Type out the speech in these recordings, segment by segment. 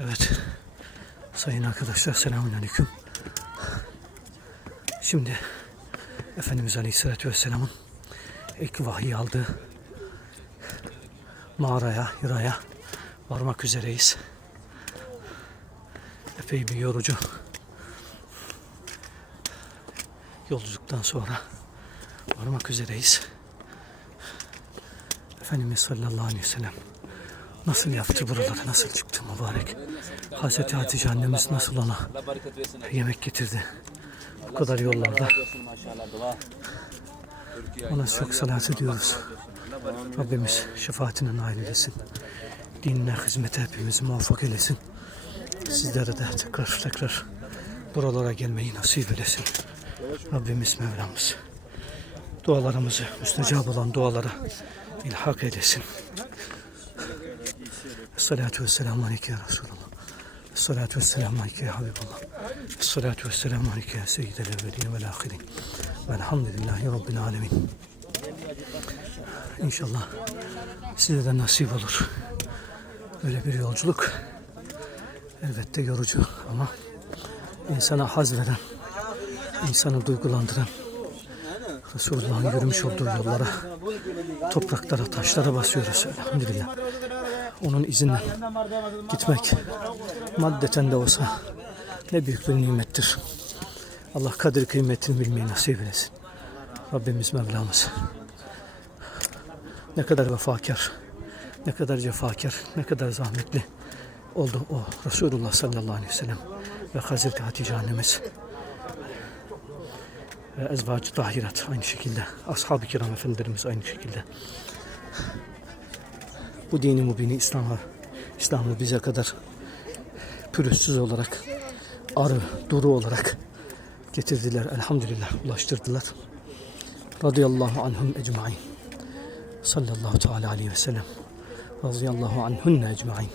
Evet. Sayın arkadaşlar selamünaleyküm. Şimdi Efendimiz Aleyhisselatü Vesselam'ın ilk vahiy aldığı mağaraya, Hira'ya varmak üzereyiz. Epey bir yorucu yolculuktan sonra varmak üzereyiz. Efendimiz sallallahu aleyhi ve sellem nasıl yaptı buraları, nasıl çıktı mübarek. Hazreti Hatice annemiz nasıl ona yemek getirdi. Bu kadar yollarda ona çok salat ediyoruz. Rabbimiz şefaatine nail eylesin. Dinine hizmete hepimizi muvaffak eylesin. Sizlere de tekrar tekrar buralara gelmeyi nasip eylesin. Rabbimiz Mevlamız dualarımızı, müstecab olan dualara ilhak eylesin. Salatu ve selamu aleyke ya Resulallah. Salatu ve selamu aleyke ya Habiballah. Salatu ve selamu aleyke ya Seyyidel evvelin vel ahirin. Velhamdülillahi Rabbil alemin. İnşallah size de nasip olur. Böyle bir yolculuk elbette yorucu ama insana haz veren, insanı duygulandıran, Resulullah'ın yürümüş olduğu yollara, topraklara, taşlara basıyoruz elhamdülillah. Onun izinden gitmek maddeten de olsa ne büyük bir nimettir. Allah kadir kıymetini bilmeyi nasip eylesin. Rabbimiz Mevlamız ne kadar vefakar, ne kadar cefakar, ne kadar zahmetli oldu o Resulullah sallallahu aleyhi ve sellem ve Hazreti Hatice annemiz ve ezvacı tahirat aynı şekilde ashab-ı kiram efendilerimiz aynı şekilde bu dini mübini İslam'a İslam'ı bize kadar pürüzsüz olarak arı, duru olarak getirdiler. Elhamdülillah ulaştırdılar. Radıyallahu anhum ecmain. Sallallahu teala aleyhi ve sellem. Radıyallahu anhunne ecmain.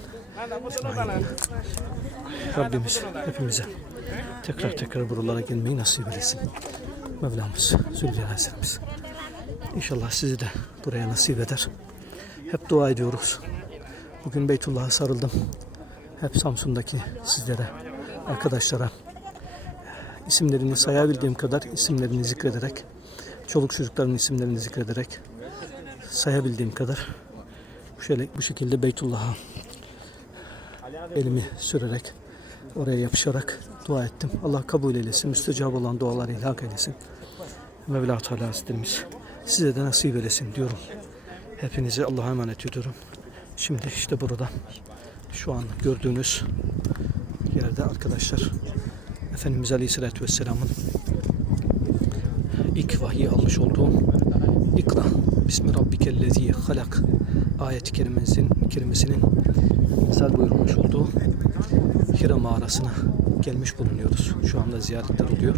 Rabbimiz hepimize tekrar tekrar buralara gelmeyi nasip eylesin. Mevlamız, Zülcelal Hazretimiz. İnşallah sizi de buraya nasip eder. Hep dua ediyoruz. Bugün Beytullah'a sarıldım. Hep Samsun'daki sizlere, arkadaşlara isimlerini sayabildiğim kadar isimlerini zikrederek, çoluk çocukların isimlerini zikrederek, sayabildiğim kadar şöyle, bu şekilde Beytullah'a elimi sürerek, oraya yapışarak dua ettim. Allah kabul eylesin, müstecab olan duaları ilhak eylesin. Mevla Teala Hazretlerimiz size de nasip eylesin diyorum. Hepinizi Allah'a emanet ediyorum. Şimdi işte burada şu an gördüğünüz yerde arkadaşlar Efendimiz Aleyhisselatü Vesselam'ın ilk vahiy almış olduğum İkra Bismi Rabbikellezi halak ayet-i kerimesinin, kerimesinin misal buyurmuş olduğu Hira mağarasına gelmiş bulunuyoruz. Şu anda ziyaretler oluyor.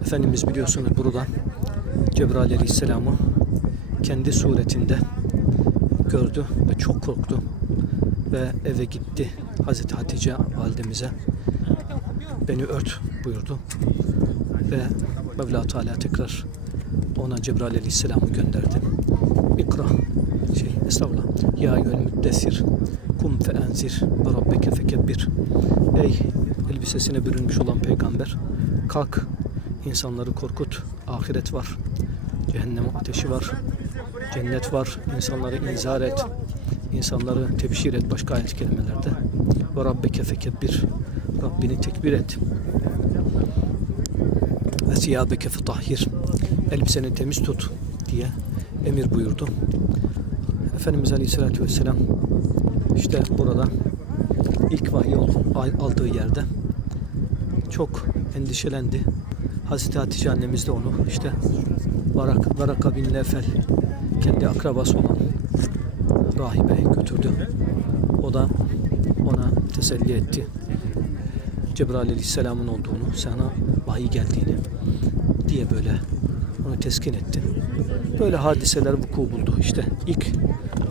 Efendimiz biliyorsunuz buradan Cebrail Aleyhisselam'ı kendi suretinde gördü ve çok korktu ve eve gitti Hazreti Hatice validemize beni ört buyurdu ve Mevla Teala tekrar ona Cebrail Aleyhisselam'ı gönderdi. İkra şey estağfurullah. Ya yön müddessir kum fe enzir ve rabbeke fekebbir. Ey elbisesine bürünmüş olan peygamber kalk insanları korkut. Ahiret var cehennem ateşi var cennet var. İnsanları inzar et. İnsanları tebşir et başka ayet kelimelerde ve rabbeke fekebbir Rabbini tekbir et. Ve siyabeke fetahhir elbiseni temiz tut diye emir buyurdu. Efendimiz Aleyhisselatü Vesselam işte burada ilk vahiy aldığı yerde çok endişelendi. Hazreti Hatice annemiz de onu işte Varak, Varaka bin Nefel kendi akrabası olan rahibe götürdü. O da ona teselli etti. Cebrail Aleyhisselam'ın olduğunu, sana vahiy geldiğini diye böyle onu teskin etti. Böyle hadiseler vuku buldu. İşte ilk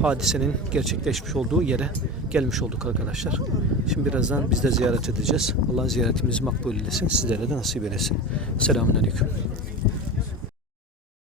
hadisenin gerçekleşmiş olduğu yere gelmiş olduk arkadaşlar. Şimdi birazdan biz de ziyaret edeceğiz. Allah ziyaretimizi makbul eylesin. Sizlere de nasip eylesin. Selamun Aleyküm.